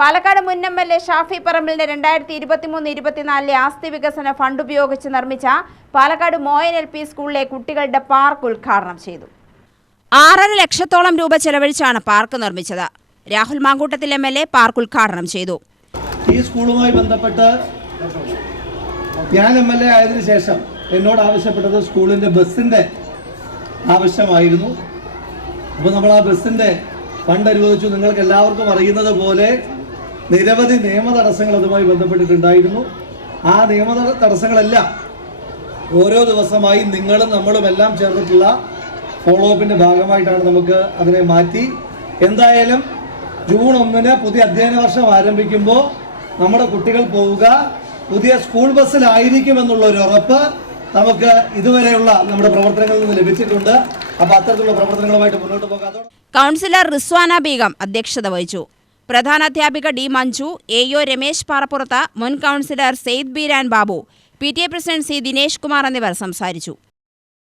പാലക്കാട് മുൻ എം.എൽ.എ. ഷാഫി പറമ്പിലിന്റെ 2023-24 ആസ്തി വികസന ഫണ്ട് ഉപയോഗിച്ച് നിർമ്മിച്ച പാലക്കാട് മോയൻ LP സ്കൂളിലെ കുട്ടികളുടെ പാർക്ക് ഉദ്ഘാടനം ചെയ്തു. 6.5 ലക്ഷത്തോളം രൂപ ചെലവഴിച്ചാണ് പാർക്ക് നിർമ്മിച്ചത്. രാഹുൽ മാങ്കൂട്ടത്തിൽ MLA പാർക്ക് ഉദ്ഘാടനം ചെയ്തു. ഈ സ്കൂളുമായി ബന്ധപ്പെട്ട് ഞാൻ MLA ആയതിനു ശേഷം എന്നോട് ആവശ്യപ്പെട്ടത് സ്കൂളിന്റെ ബസിന്റെ ആവശ്യമായിരുന്നു. അപ്പോൾ നമ്മൾ ആ ബസിന്റെ ഫണ്ട് അനുവദിച്ചു. നിങ്ങൾക്ക് എല്ലാവർക്കും അറിയുന്നത് പോലെ നിരവധി നിയമ തടസ്സങ്ങൾ അതുമായി ബന്ധപ്പെട്ടിട്ടുണ്ടായിരുന്നു. ആ നിയമ തടസ്സങ്ങളെല്ലാം ഓരോ ദിവസമായി നിങ്ങളും നമ്മളും എല്ലാം ചേർന്നിട്ടുള്ള ഫോളോ അപ്പിന്റെ ഭാഗമായിട്ടാണ് നമുക്ക് അതിനെ മാറ്റി. എന്തായാലും ജൂൺ 1 പുതിയ അധ്യയന വർഷം ആരംഭിക്കുമ്പോൾ നമ്മുടെ കുട്ടികൾ പോവുക പുതിയ സ്കൂൾ ബസ്സിലായിരിക്കുമെന്നുള്ള ഒരു ഉറപ്പ് നമുക്ക് ഇതുവരെയുള്ള നമ്മുടെ പ്രവർത്തനങ്ങളിൽ നിന്ന് ലഭിച്ചിട്ടുണ്ട്. അപ്പോൾ അത്തരത്തിലുള്ള പ്രവർത്തനങ്ങളുമായിട്ട് മുന്നോട്ട് പോകാതെ കൗൺസിലർ റിസ്വാന ബീഗം അധ്യക്ഷത വഹിച്ചു. പ്രധാനാധ്യാപിക D. മഞ്ജു, AO രമേശ് പാറപ്പുറത്ത്, മുൻ councillor Saeed Beeran Babu, PTA president C. Dinesh Kumar എന്നിവർ സംസാരിച്ചു.